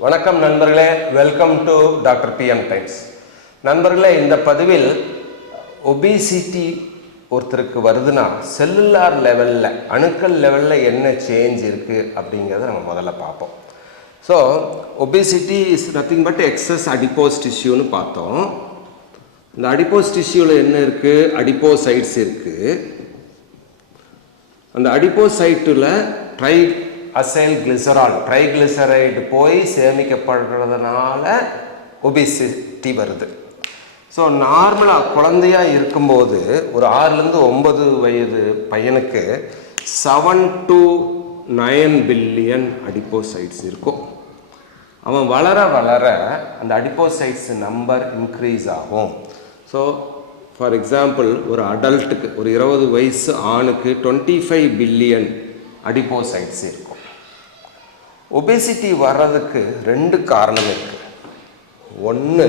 வணக்கம் நண்பர்களே, welcome to doctor PM times. நண்பர்களே, இந்த பதிவில் ஒபிசிட்டி ஒருத்தருக்கு வருதுன்னா செல்லுலார் லெவலில், அணுக்கள் லெவலில் என்ன சேஞ்ச் இருக்குது அப்படிங்கிறத நம்ம முதல்ல பார்ப்போம். So obesity is nothing but excess adipose டிஷ்யூன்னு பார்த்தோம். இந்த அடிப்போஸ் டிஷ்யூவில் என்ன இருக்குது? அடிப்போசைட்ஸ் இருக்குது. அந்த அடிப்போசைட்டில் அசைல் கிளிசரால், ட்ரைகிளிசரைடு போய் சேமிக்கப்படுறதுனால ஒபிசிட்டி வருது. ஸோ நார்மலாக குழந்தையாக இருக்கும்போது ஒரு 6லேருந்து 9 வயது பையனுக்கு 7 to 9 பில்லியன் அடிப்போசைட்ஸ் இருக்கும். அவன் வளர வளர அந்த அடிப்போசைட்ஸ் நம்பர் இன்க்ரீஸ் ஆகும். ஸோ ஃபார் எக்ஸாம்பிள், ஒரு அடல்ட்டுக்கு, ஒரு 20 வயசு ஆணுக்கு 25 பில்லியன் அடிப்போசைட்ஸ் இருக்கும். ஒபேசிட்டி வர்றதுக்கு 2 காரணம் இருக்கு. ஒன்று,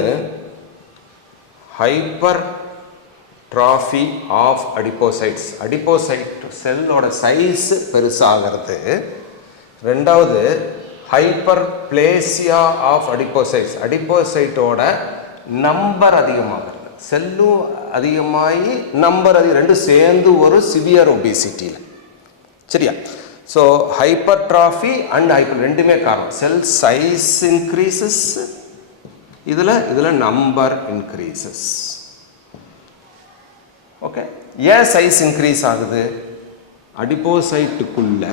ஹைப்பர் ட்ராஃபி ஆஃப் அடிப்போசைட்ஸ், அடிப்போசைட் செல்லோட சைஸ் பெருசாகிறது. ரெண்டாவது, ஹைப்பர் பிளேசியா ஆஃப் அடிப்போசைட்ஸ், அடிப்போசைட்டோட நம்பர் அதிகமாகிறது. செல்லும் அதிகமாகி நம்பர் ரெண்டும் சேர்ந்து ஒரு சிவியர் ஒபேசிட்டியில். சரியா? ஸோ ஹைப்பர்ட்ராஃபி அண்ட் ஹைப்பர் ரெண்டுமே காரணம். செல் சைஸ் இன்க்ரீசஸ், இதில் நம்பர் இன்க்ரீசஸ். ஓகே, ஏன் சைஸ் இன்க்ரீஸ் ஆகுது? அடிப்போசைட்டுக்குள்ள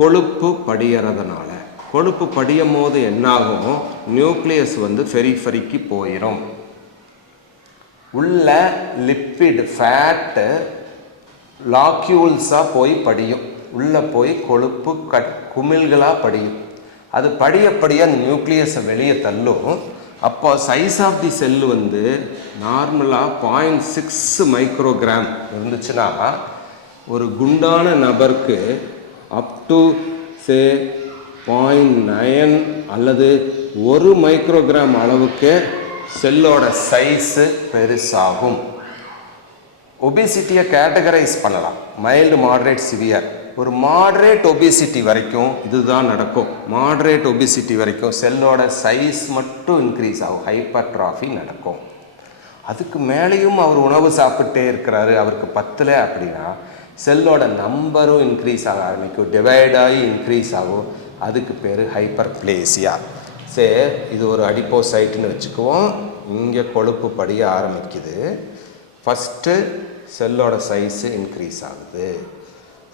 கொழுப்பு படியறதுனால. கொழுப்பு படியும் போது என்னாகும்? நியூக்ளியஸ் ஃபெரிஃபரிக்கு போயிடும். உள்ள லிப்பிட் ஃபேட்டு லாக்யூல்ஸாக போய் படியும். உள்ளே போய் கொழுப்பு குமிழ்களாக படியும். அது படிய அந்த நியூக்ளியஸை வெளியே தள்ளும். அப்போ சைஸ் ஆஃப் தி செல்லு நார்மலாக 0.6 மைக்ரோகிராம் இருந்துச்சுன்னா, ஒரு குண்டான நபருக்கு அப் டு சே 0.9 அல்லது 1 மைக்ரோகிராம் அளவுக்கு செல்லோட சைஸு பெருசாகும். ஒபிசிட்டியை கேட்டகரைஸ் பண்ணலாம், மைல்டு, மாடரேட், சிவியர். ஒரு மாடரேட் ஒபிசிட்டி வரைக்கும் இதுதான் நடக்கும். மாடரேட் ஒபிசிட்டி வரைக்கும் செல்லோட சைஸ் மட்டும் இன்க்ரீஸ் ஆகும், ஹைப்பர்ட்ராஃபி நடக்கும். அதுக்கு மேலேயும் அவர் உணவு சாப்பிட்டே இருக்கிறாரு, அவருக்கு பத்தலை அப்படின்னா செல்லோட நம்பரும் இன்க்ரீஸ் ஆக ஆரம்பிக்கும், டிவைட் ஆகி இன்க்ரீஸ் ஆகும். அதுக்கு பேர் ஹைப்பர் பிளேசியா. சரி, இது ஒரு அடிப்போசைட்டுன்னு வச்சுக்குவோம். இங்கே கொழுப்பு படிய ஆரம்பிக்குது. ஃபஸ்ட்டு செல்லோட சைஸு இன்க்ரீஸ் ஆகுது.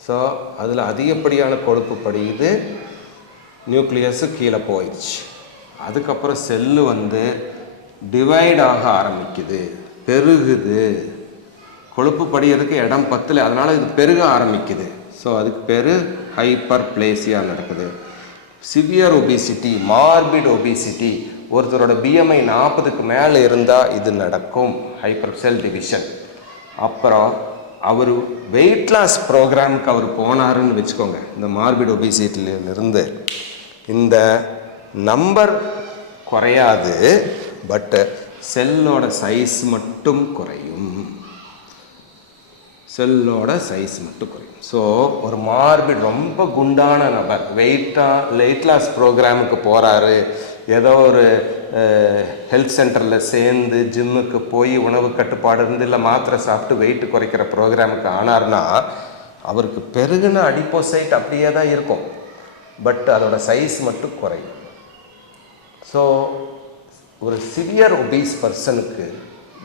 ஸோ அதில் அதிகப்படியான கொழுப்பு படியுது, நியூக்ளியஸு கீழே போயிடுச்சு. அதுக்கப்புறம் செல்லு டிவைட் ஆக ஆரம்பிக்குது, பெருகுது. கொழுப்பு படியறதுக்கு இடம் பத்தல, அதனால் இது பெருக ஆரம்பிக்குது. ஸோ அதுக்கு பேர் ஹைப்பர் பிளேசியா நடக்குது. சிவியர் ஒபிசிட்டி, மார்பிட் ஒபிசிட்டி, ஒருத்தரோட பிஎம்ஐ 40க்கு மேலே இருந்தால் இது நடக்கும், ஹைப்பர் செல் டிவிஷன். அப்புறம் அவர் வெயிட் லாஸ் ப்ரோக்ராமுக்கு அவர் போனாருன்னு வச்சுக்கோங்க. இந்த மார்பிட் ஒபிசிட்டியிலிருந்து இந்த நம்பர் குறையாது, பட் செல்லோட சைஸ் மட்டும் குறையும். செல்லோட சைஸ் மட்டும் குறையும். ஸோ ஒரு மார்பிட் ரொம்ப குண்டான நபர் வெயிட் லாஸ் ப்ரோக்ராமுக்கு போகிறாரு, ஏதோ ஒரு ஹெல்த் சென்டரில் சேர்ந்து ஜிம்முக்கு போய் உணவு கட்டுப்பாடு இருந்து இல்லை மாத்திரை சாப்பிட்டு வெயிட் குறைக்கிற ப்ரோக்ராமுக்கு ஆனார்னா அவருக்கு பெருகுன அடிப்போசைட் அப்படியே தான் இருக்கும், பட் அதோட சைஸ் மட்டும் குறையும். ஸோ ஒரு சிவியர் ஒபீஸ் பர்சனுக்கு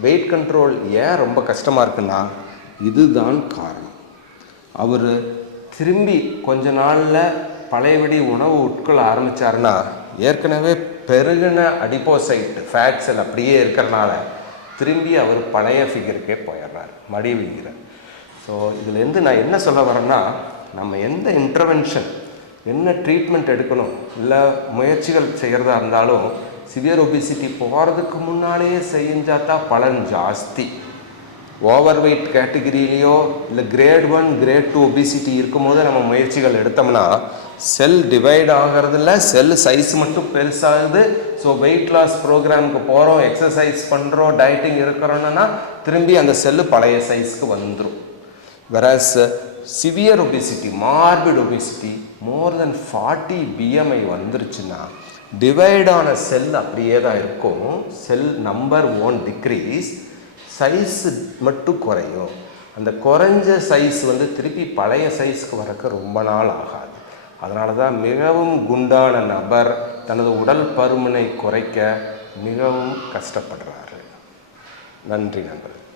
வெயிட் கண்ட்ரோல் ஏன் ரொம்ப கஷ்டமாக இருக்குன்னா இதுதான் காரணம். அவர் திரும்பி கொஞ்ச நாளில் பழையபடி உணவு உட்கொள்ள ஆரம்பித்தாருன்னா ஏற்கனவே பெருகின அடிப்போசைட் ஃபேட் செல் அப்படியே இருக்கிறனால திரும்பி அவர் பழைய ஃபிகருக்கே போயிடுறார், மடிவுகிற. ஸோ இதுலேருந்து நான் என்ன சொல்ல வரேன்னா, நம்ம எந்த இன்டர்வென்ஷன், என்ன ட்ரீட்மெண்ட் எடுக்கணும், இல்லை முயற்சிகள் செய்கிறதா இருந்தாலும் சிவியர் ஒபிசிட்டி போகிறதுக்கு முன்னாலேயே செஞ்சால் தான் பலன் ஜாஸ்தி. ஓவர் வெயிட் கேட்டகிரிலேயோ இல்லை கிரேட் 1 கிரேட் 2 ஒபிசிட்டி இருக்கும்போது நம்ம முயற்சிகள் எடுத்தோம்னா செல் டிவைட் ஆகிறதில்ல, செல் சைஸ் மட்டும் பெருசாகுது. ஸோ வெயிட் லாஸ் ப்ரோக்ராமுக்கு போகிறோம், எக்ஸசைஸ் பண்ணுறோம், டயட்டிங் இருக்கிறோன்னா திரும்பி அந்த செல்லு பழைய சைஸ்க்கு வந்துடும். Versus severe obesity, morbid obesity, more than 40 BMI வந்துருச்சுன்னா டிவைடான செல் அப்படியே தான் இருக்கும். Cell number one decrease, size மட்டும் குறையும். அந்த குறைஞ்ச சைஸ் திருப்பி பழைய சைஸ்க்கு வரக்க ரொம்ப நாள் ஆகாது. அதனால தான் மிகவும் குண்டான நபர் தனது உடல் பருமனை குறைக்க மிகவும் கஷ்டப்படுறாரு. நன்றி நண்பர்கள்.